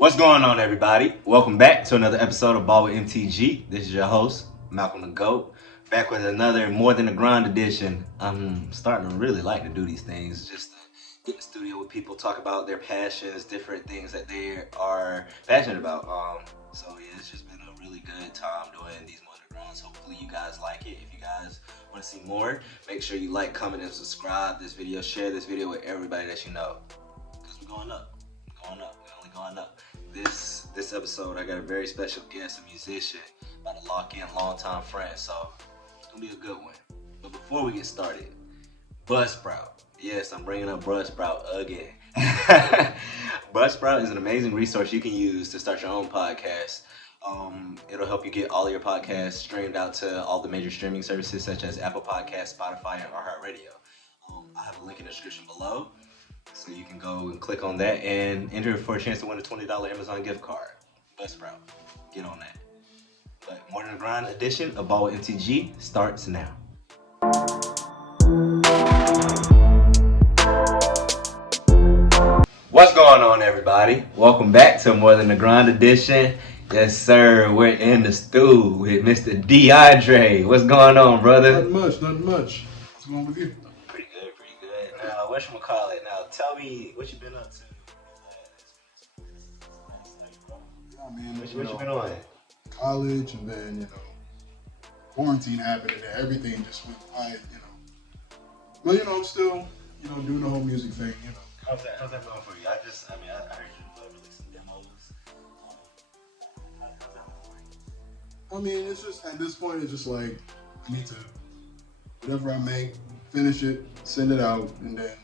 What's going on, everybody? Welcome back to another episode of Ball with MTG. This is your host, Malcolm the GOAT, back with another More Than a Grind edition. I'm starting to really like to do these things, just to get in the studio with people, talk about their passions, different things that they are passionate about. So yeah, it's just been a really good time doing these More Than a Grinds. Hopefully you guys like it. If you guys want to see more, make sure you like, comment, and subscribe this video. Share this video with everybody that you know, because we're going up. We're only going up. This episode, I got a very special guest, a musician, about to lock in, longtime friend, so it's gonna be a good one. But before we get started, Buzzsprout. Yes, I'm bringing up Buzzsprout again. Buzzsprout is an amazing resource you can use to start your own podcast. It'll help you get all of your podcasts streamed out to all the major streaming services such as Apple Podcasts, Spotify, and iHeartRadio. I have a link in the description below. So you can go and click on that and enter for a chance to win a $20 Amazon gift card. Buzzsprout. Get on that. But More Than a Grind edition of Ball with MTG starts now. What's going on, everybody? Welcome back to More Than a Grind edition. Yes, sir. We're in the stew with Mr. Deiondre. What's going on, brother? Nothing much. What's going on with you? Pretty good. Now, whatchamacallit? Now, tell me what you've been up to. What you been on? College, and then, quarantine happened, and then everything just went quiet, But, I'm still, doing the whole music thing, How's that going for you? I heard you release some demos. How's that going for you? It's just, at this point, it's just like, I need to, whatever I make, finish it, send it out, and then,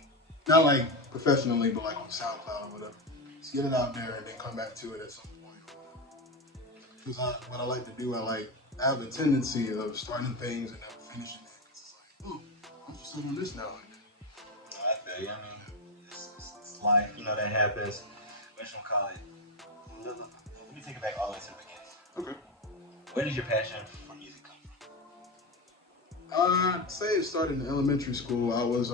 not like professionally, but like on SoundCloud or whatever. Just get it out there and then come back to it at some point. Because what I like to do, I have a tendency of starting things and never finishing it. It's like, I'm just doing this now. I feel you. It's life, that happens. Whatchamacallit? Let me take it back all the way to the beginning. Okay. Where did your passion for music come from? I'd say it started in elementary school. I was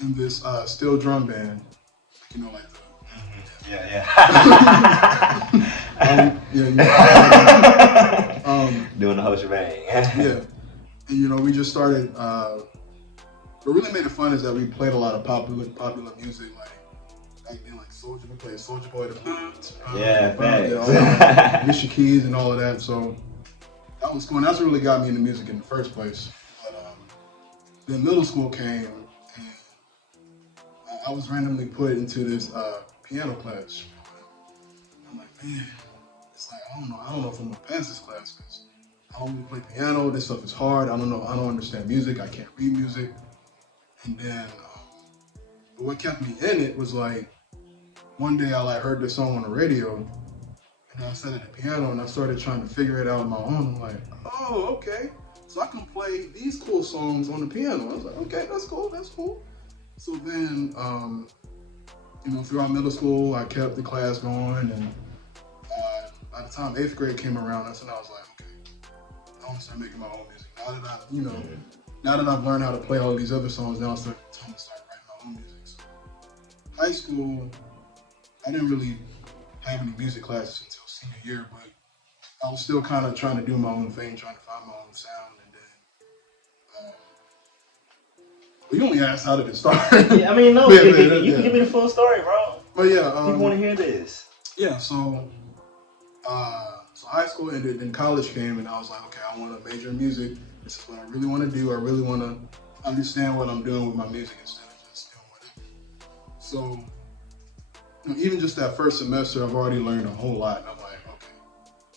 in this steel drum band, like the. Doing the whole shebang. Yeah, and we just started. What really made it fun is that we played a lot of popular music, like back then, like Soulja. We played Soulja Boy, Alicia Keys, and all of that. So that was cool. And that's what really got me into music in the first place. But then middle school came, and I was randomly put into this piano class. I'm like, man, it's like I don't know if I'm gonna pass this class because I don't really play piano. This stuff is hard. I don't understand music. I can't read music. And then, but what kept me in it was like one day I heard this song on the radio, and I sat at the piano and I started trying to figure it out on my own. I'm like, oh, okay, so I can play these cool songs on the piano. I was like, okay, that's cool. So then, throughout middle school, I kept the class going, and by the time 8th grade came around, that's when I was like, okay, I want to start making my own music. Now that I've learned how to play all these other songs, now it's time to start writing my own music. So, high school, I didn't really have any music classes until senior year, but I was still kind of trying to do my own thing, trying to find my own sound, and then. You only asked how did it start. Yeah, you can give me the full story, bro. But yeah, people want to hear this. Yeah, so high school ended, then college came, and I was like, okay, I want to major in music. This is what I really want to do. I really want to understand what I'm doing with my music instead of just doing whatever. So, even just that first semester, I've already learned a whole lot. And I'm like, okay,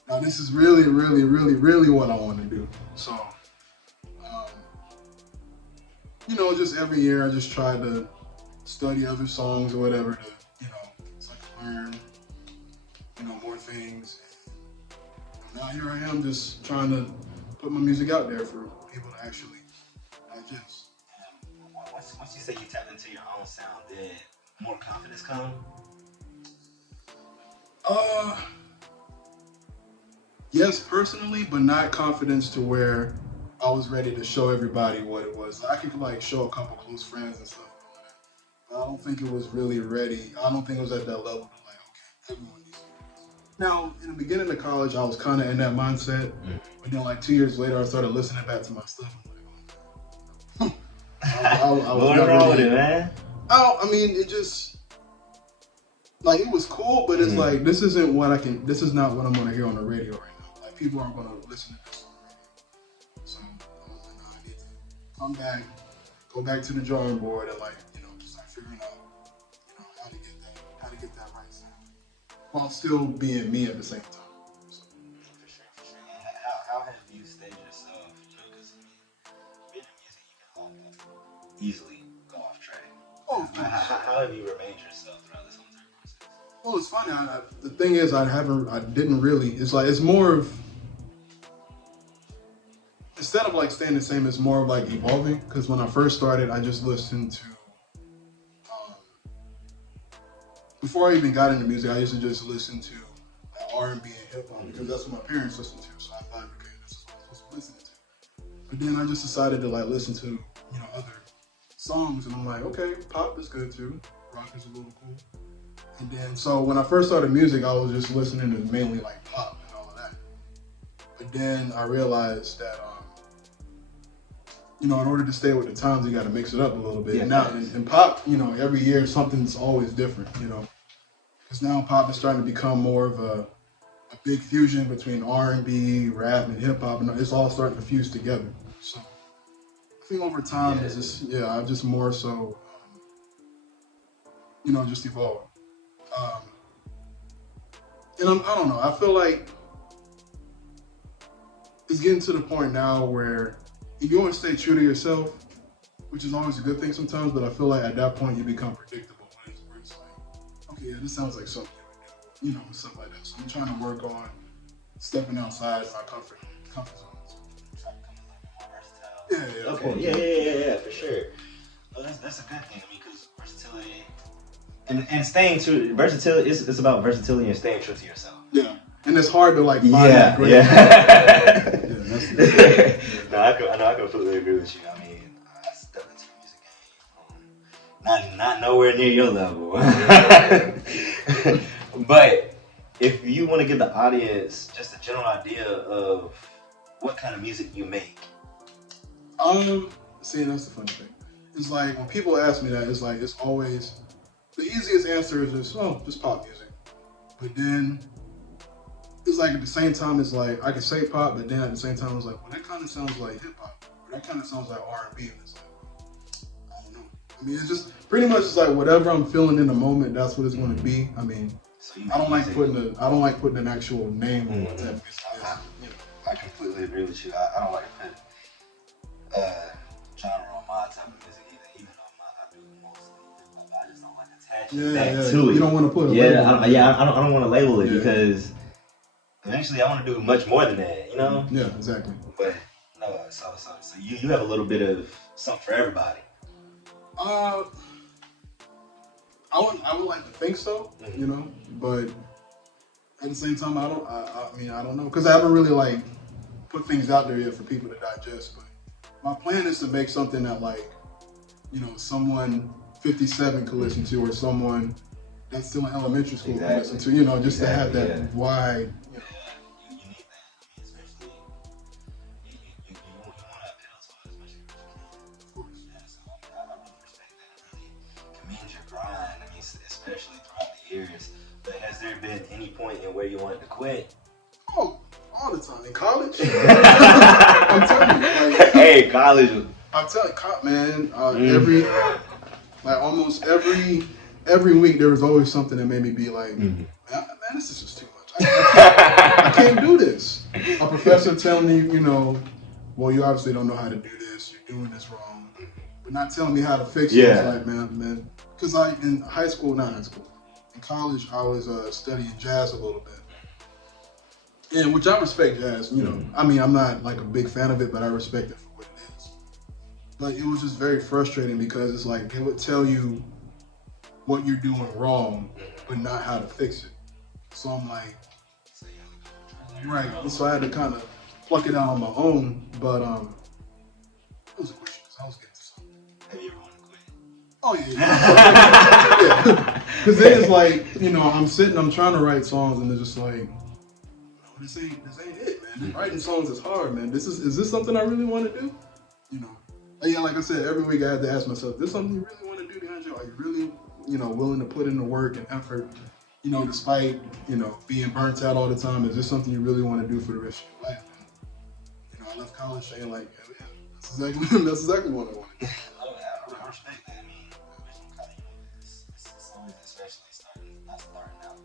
now this is really, really, really, really what I want to do. So, just every year I just try to study other songs or whatever to, so I can learn, more things. And now here I am just trying to put my music out there for people to actually digest. Once you say you tapped into your own sound, did more confidence come? Yes, personally, but not confidence to where I was ready to show everybody what it was. I could show a couple close friends and stuff. But I don't think it was really ready. I don't think it was at that level. Everyone needs to hear this. Now, in the beginning of college, I was kind of in that mindset, but then like 2 years later, I started listening back to my stuff. I'm like, I was What's wrong with it, man? I mean, it just like it was cool, but it's like this is not what I'm gonna hear on the radio right now. Like people aren't gonna listen to this on the radio. So I was like, I need to come back, go back to the drawing board, and like just like figuring out how to get that right sound while still being me at the same time. So. For sure. How have you stayed yourself? Because being in music, you can easily go off track. Oh, how have you remained yourself throughout this whole entire process? Well, it's funny. The thing is, I didn't really. It's more of instead of like staying the same, it's more of like evolving. Because when I first started, I just listened to. Before I even got into music, I used to just listen to R&B and hip hop because that's what my parents listened to. So I thought, okay, this is what I'm supposed to listen to. But then I just decided to like listen to other songs, and I'm like, okay, pop is good too. Rock is a little cool. And then, so when I first started music, I was just listening to mainly like pop and all of that. But then I realized that, in order to stay with the times, you got to mix it up a little bit. Yeah, now, in pop, every year something's always different, because now pop is starting to become more of a big fusion between R&B, rap, and hip hop, and it's all starting to fuse together. So I think over time, I've just more so, just evolved. And I don't know, I feel like it's getting to the point now where if you want to stay true to yourself, which is always a good thing sometimes, but I feel like at that point you become predictable. Where it's like, okay, yeah, this sounds like something you would do, and stuff like that. So I'm trying to work on stepping outside my comfort zones. Trying to become a little bit more versatile. Yeah. Okay. Yeah, for sure. Well, that's a good thing. I mean, because versatility and staying true, versatility it's about versatility and staying true to yourself. Yeah. And it's hard to like find that great. No, I completely agree with you. I mean, I stepped into the music game, not nowhere near your level. But if you want to give the audience just a general idea of what kind of music you make. See, that's the funny thing. It's like when people ask me that, it's like it's always the easiest answer is just pop music. But then it's like at the same time, it's like I can say pop, but then at the same time, it's like, well, that kind of sounds like hip hop, or that kind of sounds like R&B, and it's like, I don't know. I mean, it's just pretty much just like whatever I'm feeling in the moment, that's what it's going to be. I mean, I don't like putting an actual name on what type of music it is. I completely agree with you. I don't like to put genre on my type of music either, even though I do mostly hip hop. I just don't like attaching that to it. You don't want to put a label on it. I don't want to label it because eventually I want to do much more than that, Yeah, exactly. But no, so you have a little bit of something for everybody. I would like to think so, but at the same time, I don't know, because I haven't really like put things out there yet for people to digest. But my plan is to make something that like, someone 57 could listen to, or someone that's still in elementary school could listen to, just to have that wide. You need that. I mean, especially you want to appeal to as much as you can. Of course. Yeah, so I really respect that. I really commend your grind. I mean, especially throughout the years. But has there been any point in where you wanted to quit? Oh, all the time. In college? I'm telling you. Like, hey, college. I'm telling you, man, almost every week there was always something that made me be like, man, this is just too much. I can't do this. A professor telling me, well, you obviously don't know how to do this. You're doing this wrong. But not telling me how to fix it. It's like, man. Because in college, I was studying jazz a little bit. And which I respect jazz, I mean, I'm not like a big fan of it, but I respect it for what it is. But it was just very frustrating because it's like, they would tell you what you're doing wrong, but not how to fix it. So I'm like, right. So I had to kind of pluck it out on my own. But it was a question because I was getting to something. Have you ever wanted to quit? Oh yeah. Because then it's like, I'm trying to write songs, and they're just like, no, this ain't it, man. Writing songs is hard, man. Is this something I really want to do? And yeah, like I said, every week I have to ask myself, this something you really want to do, Deiondre? Are you really, willing to put in the work and effort, despite, being burnt out all the time? Is this something you really want to do for the rest of your life? And, I left college saying like, hell yeah, that's exactly what I want to do. I respect that. I mean, original college, it's always especially not starting out.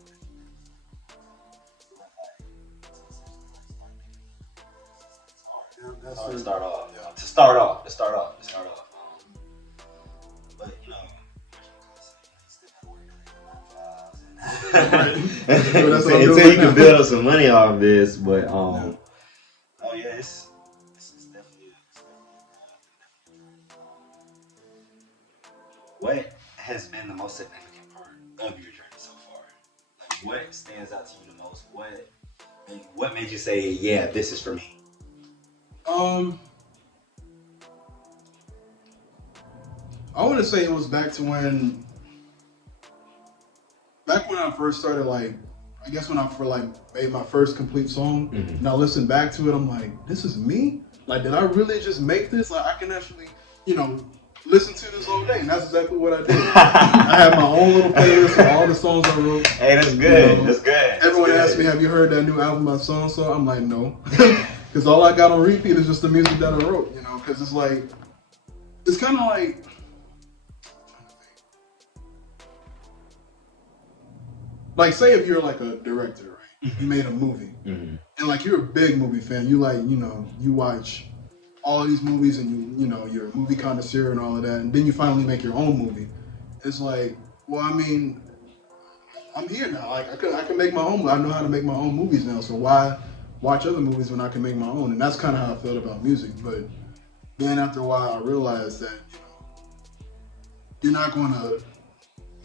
Yeah, that's To start off. Yeah. To start off. But until you can build up some money off this, but oh yeah, it's definitely. What has been the most significant part of your journey so far? Like, what stands out to you the most? What made you say, yeah, this is for me? I want to say it was back when I first started, like, I guess when I made my first complete song, and I listened back to it, I'm like, this is me? Like, did I really just make this? Like, I can actually, listen to this all day, and that's exactly what I did. I had my own little playlist of all the songs I wrote. Hey, that's good. That's good. Everyone asked me, have you heard that new album by so-and-so? I'm like, no. Because all I got on repeat is just the music that I wrote, because it's like, it's kind of like, say if you're like a director, right? You made a movie, and like you're a big movie fan. You like, you watch all these movies, and you're a movie connoisseur and all of that, and then you finally make your own movie. It's like, well, I mean, I'm here now. Like I can make my own. I know how to make my own movies now. So why watch other movies when I can make my own? And that's kind of how I felt about music. But then after a while, I realized that you're not going to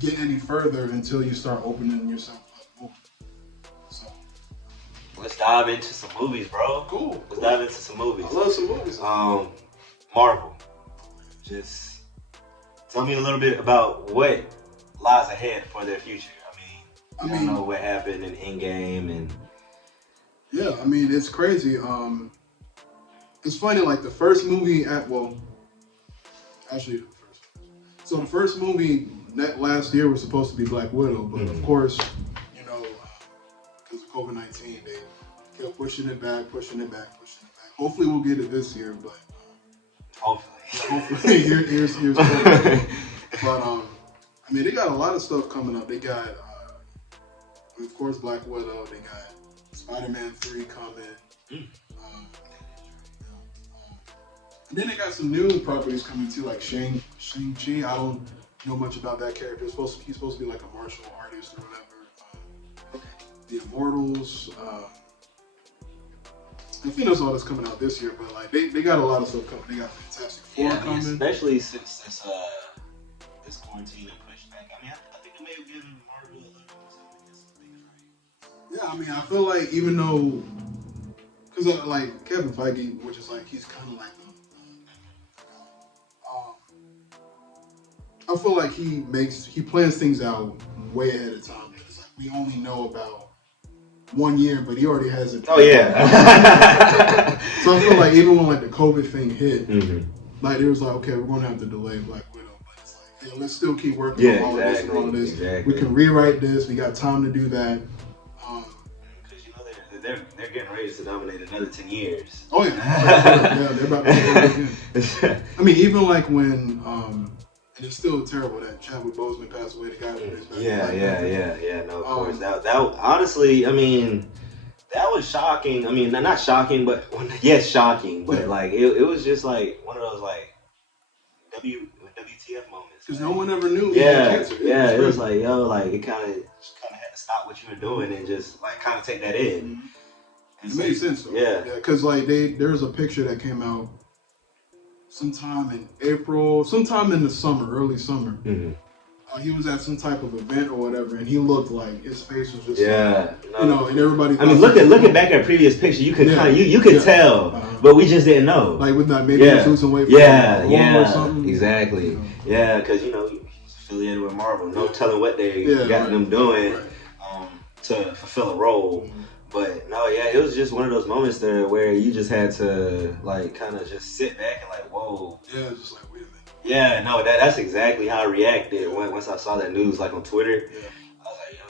get any further until you start opening yourself up more. So let's dive into some movies, bro. Cool. Let's dive into some movies. I love some movies. Marvel. Just tell me a little bit about what lies ahead for their future. I mean, know what happened in Endgame and. Yeah, I mean, it's crazy. It's funny, like the first movie so the first movie last year was supposed to be Black Widow, but of course, because of COVID-19, they kept pushing it back. Hopefully we'll get it this year, but hopefully here's COVID. But I mean, they got a lot of stuff coming up. They got, of course, Black Widow. They got Spider-Man 3 coming. And then they got some new properties coming too, like Shang-Chi. I don't know much about that character. He's supposed to be like a martial artist or whatever. The Immortals. I think that's all that's coming out this year, but like they got a lot of stuff coming. They got Fantastic Four coming. Especially since this quarantine and pushed back. I mean, I think it may have given Marvel a little bit. Yeah, I mean, I feel like even though, because like Kevin Feige, which is like he's kind of like I feel like he plans things out way ahead of time. Because like we only know about 1 year, but he already has it. Oh yeah. So I feel like even when like the COVID thing hit, like it was like, okay, we're gonna have to delay Black Widow, but it's like, yeah, let's still keep working on all of this and all of this. Exactly. We can rewrite this. We got time to do that. Because they're getting ready to dominate another 10 years. Oh yeah. Yeah, they're about to do it again. I mean, even like when and it's still terrible that Chadwick Boseman passed away. The guy who is Yeah. No, of course. That honestly, I mean, that was shocking. I mean, not shocking, but yes, shocking. But like, it was just like one of those like WTF moments. Because no one ever knew. Yeah. It was like, yo, like it kind of had to stop what you were doing and just like kind of take that in. It made sense though. Yeah. Because like there's a picture that came out sometime in April, sometime in the summer, early summer. He was at some type of event or whatever, and he looked like his face was just and everybody. I mean, looking back at previous pictures, you could you could tell, but we just didn't know. Like with that, maybe he was losing weight. Or something. Exactly. Yeah, because affiliated with Marvel. No telling what they got them doing to fulfill a role. Mm-hmm. But no, yeah, it was just one of those moments there where you just had to like kind of just sit back and like, whoa. Yeah, just like, wait a minute. Yeah, no, that's exactly how I reacted once I saw that news like on Twitter. Yeah. I was like, yo,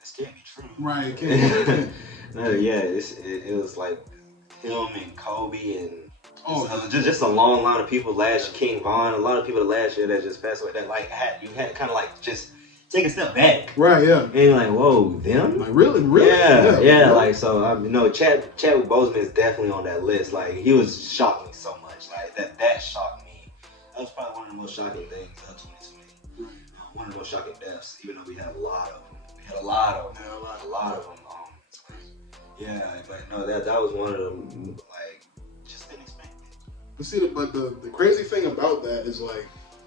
this can't be true. Right, it can't be. No, yeah, it was like him and Kobe and just a long line of people King Von, a lot of people last year that just passed away that like you had to kind of like just take a step back. Right, yeah. And you're like, whoa, them? Like, really? Yeah, like, so, Chadwick Boseman is definitely on that list. Like, he was shocking so much. Like, that shocked me. That was probably one of the most shocking things of 2020. One of the most shocking deaths, even though we had a lot of them. We had a lot of them. Yeah, but no, that was one of them, like, just unexpected. But see, the crazy thing about that is, like,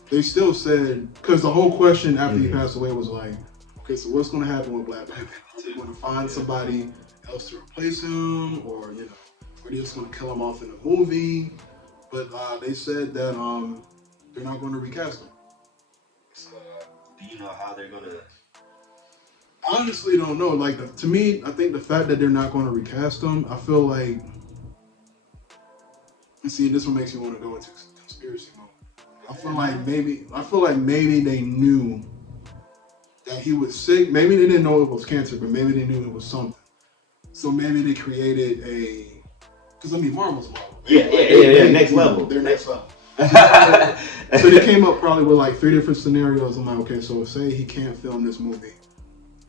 they still said, because the whole question after he passed away was like, okay, so what's going to happen with Black Panther? Are they going to find somebody else to replace him, or, you know, are they just going to kill him off in a movie? But they said that they're not going to recast him. So, do you know how they're going to? I honestly don't know. Like, to me, I think the fact that they're not going to recast him, I feel like, and see, this one makes me want to go into conspiracy mode. I feel like maybe they knew that he was sick. Maybe they didn't know it was cancer, but maybe they knew it was something. So maybe they created because I mean, Marvel's Marvel. Yeah, next level. They're next level. So they came up probably with like 3 different scenarios. I'm like, okay, so say he can't film this movie,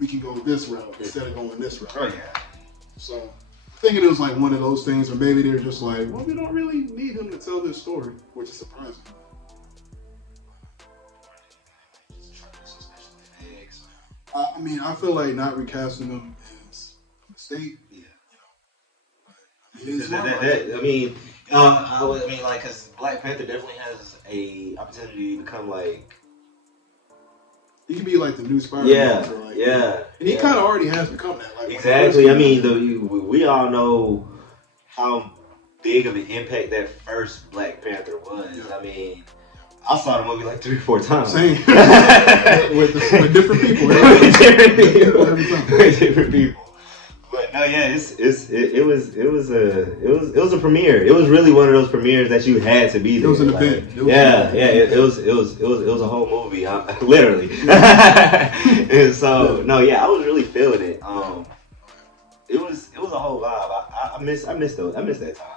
we can go this route instead of going this route. Oh yeah. So thinking it was like one of those things, or maybe they're just like, well, we don't really need him to tell this story, which is surprising. I mean, I feel like not recasting him is a mistake. Yeah. Because Black Panther definitely has a opportunity to become like. He can be like the new Spider-Man. And he kind of already has become that. Like, exactly. I mean, we all know how big of an impact that first Black Panther was. Yeah. I mean, I saw the movie like 3 or 4 times. Same. with different people. With different people. But no, yeah, it was a premiere. It was really one of those premieres that you had to be there. It was an event. It was a whole movie, literally. And so no, yeah, I was really feeling it. It was a whole vibe. I miss that time.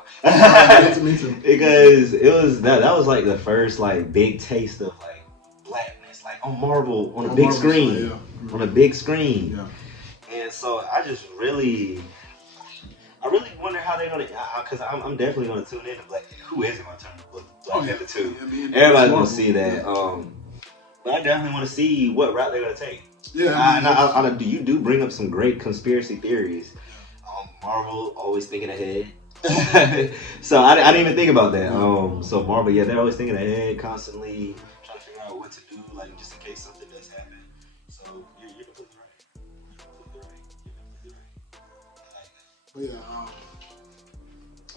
Me too. Because it was that was like the first like big taste of like blackness, like on Marvel on a big screen. On a big screen. Yeah. And so I really wonder how they're gonna, because I'm definitely gonna tune in to Black. Who isn't gonna turn to Black Panther 2? Everybody's gonna see that. But I definitely want to see what route they're gonna take. Yeah. You do bring up some great conspiracy theories. Marvel always thinking ahead. So I didn't even think about that. So Marvel, yeah, they're always thinking ahead, constantly trying to figure out what to do, like just in case something does happen. So you're completely right. But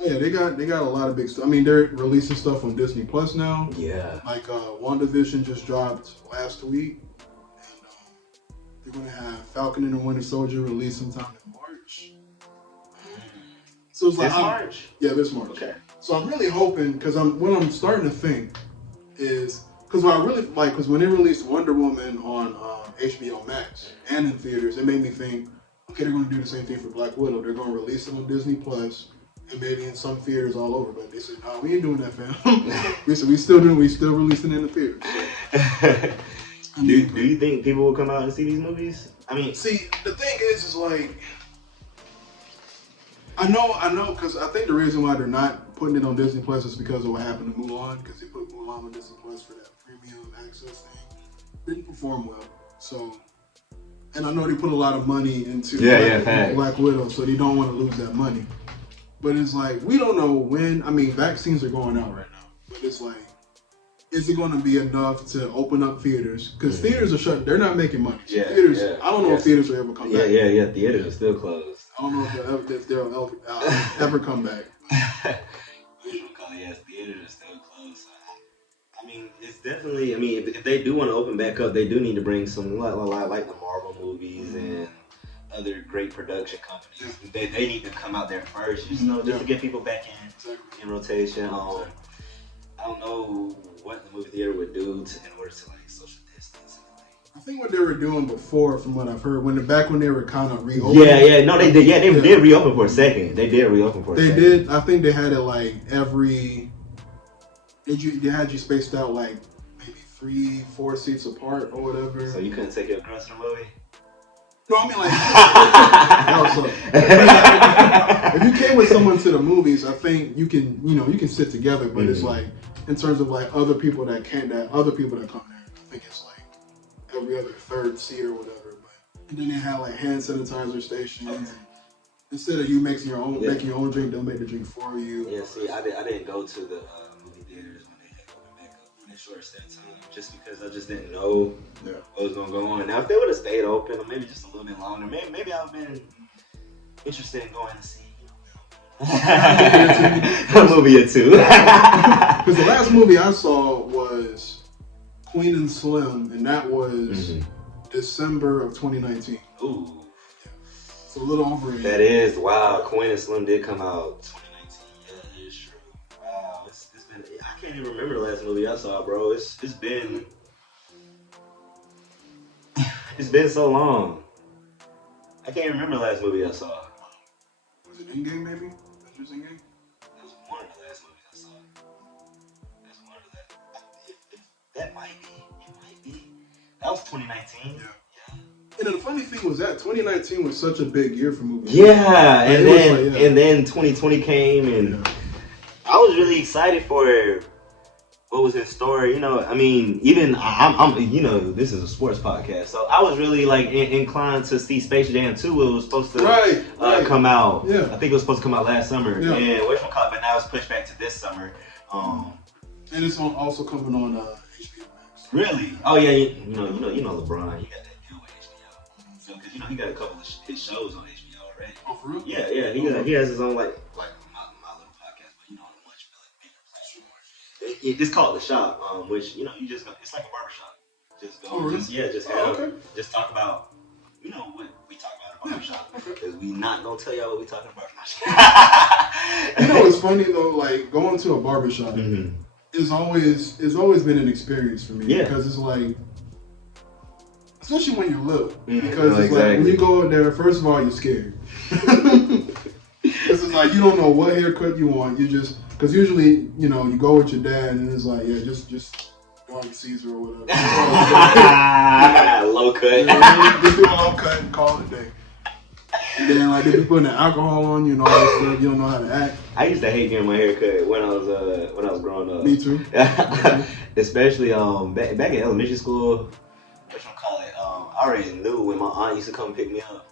yeah, they got a lot of big stuff. I mean, they're releasing stuff on Disney Plus now. Yeah. Like WandaVision just dropped last week, and they're gonna have Falcon and the Winter Soldier released sometime in March. So it's like March. Yeah, this March. Okay. So I'm really hoping, because what I'm starting to think is, because what I really like, because when they released Wonder Woman on HBO Max and in theaters, it made me think, okay, they're going to do the same thing for Black Widow. They're going to release it on Disney Plus and maybe in some theaters all over. But they said, no, we ain't doing that, fam. We said we still releasing it in the theaters. So, do you think people will come out and see these movies? I mean, see, the thing is like, I know, because I think the reason why they're not putting it on Disney Plus is because of what happened to Mulan, because they put Mulan on Disney Plus for that premium access thing. Didn't perform well, so. And I know they put a lot of money into Black Widow, so they don't want to lose that money. But it's like, we don't know when. I mean, vaccines are going out right now, but it's like, is it going to be enough to open up theaters? Because theaters are shut; they're not making money. Yeah, theaters. I don't know if theaters will ever come back. Yeah. Theaters are still closed. I don't know if they'll ever come back. Yes, theaters are still closed. So, I mean, definitely. I mean, if they do want to open back up, they do need to bring some like the Marvel movies and other great production companies. They need to come out there first, just to get people back in rotation. I don't know what the movie theater would do in order to like social distance. I think what they were doing before, from what I've heard, when they were kind of reopening. They did. Yeah, they did reopen for a second. They did reopen for a second. They did. I think they had it like every. They had you spaced out like maybe 3-4 seats apart or whatever. So you couldn't take your girls to the movie? No, I mean like. If you came with someone to the movies, I think you can sit together, but it's like in terms of like other people that come there, I think it's like every other third seat or whatever. But and then they have like hand sanitizer stations. Okay. Instead of you making your own drink, they'll make the drink for you. Yeah, see, I didn't go to the movie theaters when they had opened back up for that short set time, just because I just didn't know what was gonna go on. Now, if they would have stayed open, or maybe just a little bit longer, maybe I've been interested in going to see a movie or two. Because the last movie I saw was Queen and Slim, and that was December of 2019. Ooh. It's a little over a year. That is, wow. Queen and Slim did come out 2019. Yeah, that is true. Wow. It's been, I can't even remember the last movie I saw, bro. It's been so long. I can't remember the last movie I saw. Was it Endgame, maybe? Was it Endgame? That was one of the last movies I saw. That's one of the. That might be. It might be. That was 2019. Yeah. And the funny thing was that 2019 was such a big year for movies. Yeah, and then 2020 came, and I was really excited for what was in store. You know, I mean, even I'm this is a sports podcast, so I was really like inclined to see Space Jam 2. It was supposed to come out. Yeah, I think it was supposed to come out last summer. Yeah, but now it's pushed back to this summer. And it's also coming on HBO Max. Really? Oh yeah, you know LeBron. He got that deal with HBO. So because he got a couple of his shows on HBO already. Oh, for real? Yeah. He has his own like my little podcast, but on a much bigger platform. It's called The Shop, which you just it's like a barbershop. Just go, just talk about what we talk about in a barbershop. Because we not gonna tell y'all what we talking about. It's funny though, like going to a barbershop. It's always been an experience for me because it's like, especially when you're little, because it's like when you go in there, first of all you're scared. Because it's like you don't know what haircut you want. You just because usually you go with your dad and it's like just go on Caesar or whatever. Low cut. Just do a low cut and call it a day. And then they be putting the alcohol on you and all that stuff. You don't know how to act. I used to hate getting my hair cut when I was growing up. Me too. Especially back in elementary school. What you call it? I already knew when my aunt used to come pick me up.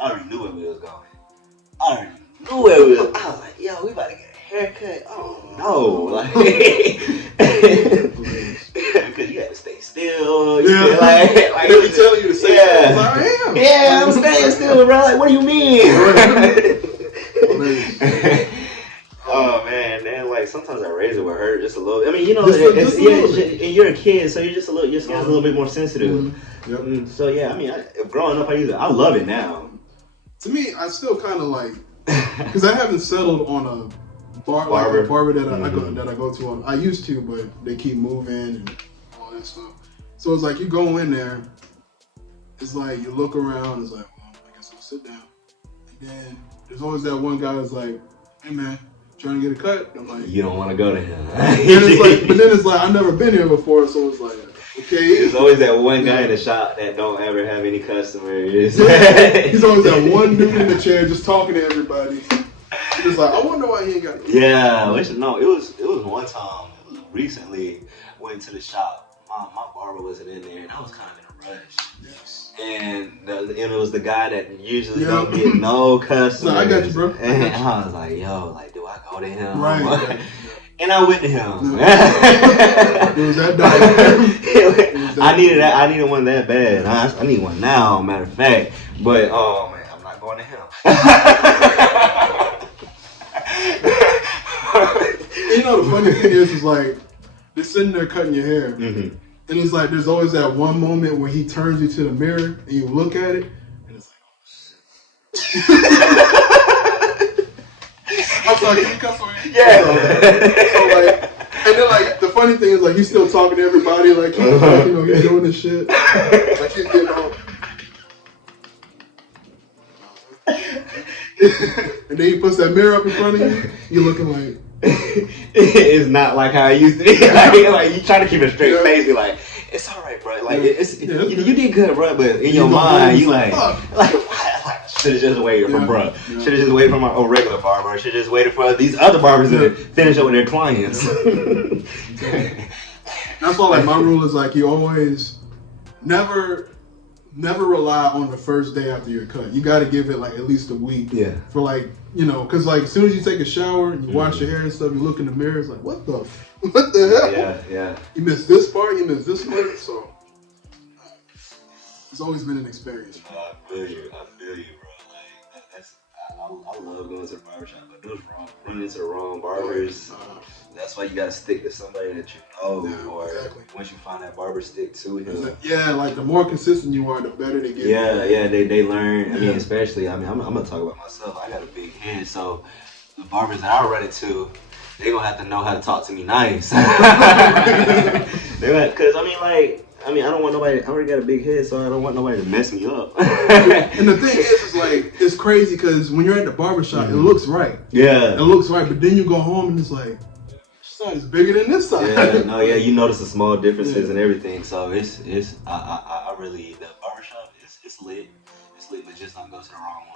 I already knew where we was going. I was like, yo, we about to get a haircut. Oh no, because you had to stay still. They be telling you to stay still. I am. Yeah, I'm staying still, bro. Like, what do you mean? Oh man, then sometimes that razor would hurt just a little. I mean, and you're a kid, so your skin's a little bit more sensitive. Yep. So yeah, I mean, growing up, I love it now. To me, I still kind of like because I haven't settled on a barber that I go to. I used to, but they keep moving and all that stuff. So it's like you go in there, it's like you look around, it's like, well, I guess I'll sit down. And then there's always that one guy that's like, hey man, trying to get a cut. I'm like, you don't want to go to him. But then it's like I've never been here before, so it's like, okay. There's always that one guy in the shop that don't ever have any customers. He's always that one dude in the chair just talking to everybody. He's like, I wonder why he ain't got. It was one time. It was recently. Went to the shop. My barber wasn't in there, and I was kind of in a rush. Yes. And it was the guy that usually don't get no customers. No, I got you, bro. And I was like, yo, do I go to him? Right. And I went to him. It was that dog. I needed one that bad. I need one now, matter of fact. But man, I'm not going to him. The funny thing is like they're sitting there cutting your hair, Mm-hmm. and it's like there's always that one moment where he turns you to the mirror and you look at it, and it's like, oh shit. I'm sorry, can you cuss on me? Yeah. So like, and then like the funny thing is like he's still talking to everybody, like he's you know he's doing this shit, like he's getting all. And then he puts that mirror up in front of you. You're looking like it's not like how I used to be. like you trying to keep a straight face. You're like, it's all right, bro. Like you did good, bro. But in your mind, you like should have just waited for bro. Should have just waited for my old regular barber. Should have just waited for these other barbers to finish up with their clients. That's why like my rule is like you always never rely on the first day after your cut. You got to give it like at least a week. Yeah. For like, you know, because like as soon as you take a shower and you wash your hair and stuff, you look in the mirror, it's like, what the hell? Yeah. You missed this part, you missed this part. So it's always been an experience. I feel you, bro. Like I love going to the barbershop, but those running into the wrong barbers. That's why you gotta stick to somebody that you know, or once you find that barber, stick to him. Yeah, like the more consistent you are, the better they get. Yeah, they learn. I mean, especially, I'm gonna talk about myself. I got a big head, so the barbers that I run into, they gonna have to know how to talk to me nice. Cause I don't want nobody. I already got a big head, so I don't want nobody to mess me up. And the thing is like it's crazy because when you're at the barbershop, it looks right. Yeah, it looks right, but then you go home and it's like. Side is bigger than this side. You notice the small differences and everything. So I really the barbershop it's lit, but just don't go to the wrong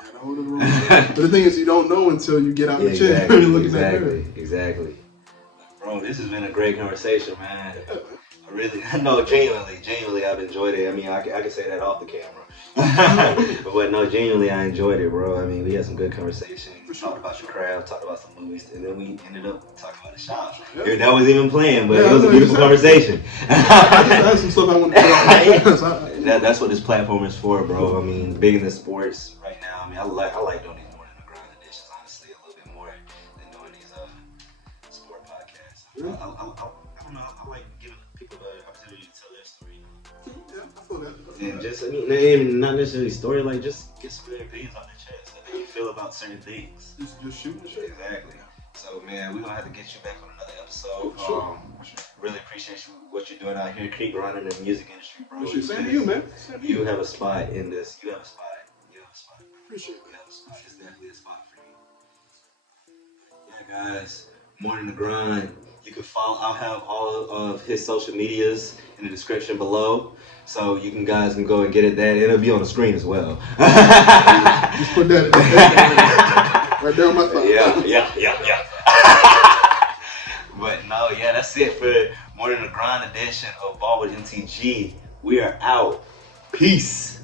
one. But the thing is, you don't know until you get out the chair and look at that mirror. Exactly. Bro, this has been a great conversation, man. Genuinely, I've enjoyed it. I mean, I can say that off the camera. But no, genuinely, I enjoyed it, bro. I mean, we had some good conversation. We talked about your craft, talked about some movies, and then we ended up talking about the shop. That wasn't even playing, but it was a beautiful conversation. I just had some stuff I wanted to say. That's what this platform is for, bro. I mean, big in the sports right now. I mean, I like doing these more than the grind editions, honestly, a little bit more than doing these sport podcasts. I don't know. I like giving people the opportunity to tell their story. Yeah, I feel that. And just, I mean, not necessarily story, like just get some of their opinions on their chest. How you feel about certain things. Just shooting the shit. Exactly. So, man, we're going to have to get you back on another episode. Sure. Really appreciate what you're doing out here. Keep grinding in the music industry, bro. Same to you, man. You have a spot in this. You have a spot. Appreciate it. You have a spot. It's definitely a spot for you. Yeah, guys. Morning the Grind. You can follow. I'll have all of his social medias in the description below, so you guys can go and get it. That it'll be on the screen as well. Just put that right there on my phone. Yeah. But no, that's it for Morning the Grind edition of Ball with MTG. We are out. Peace.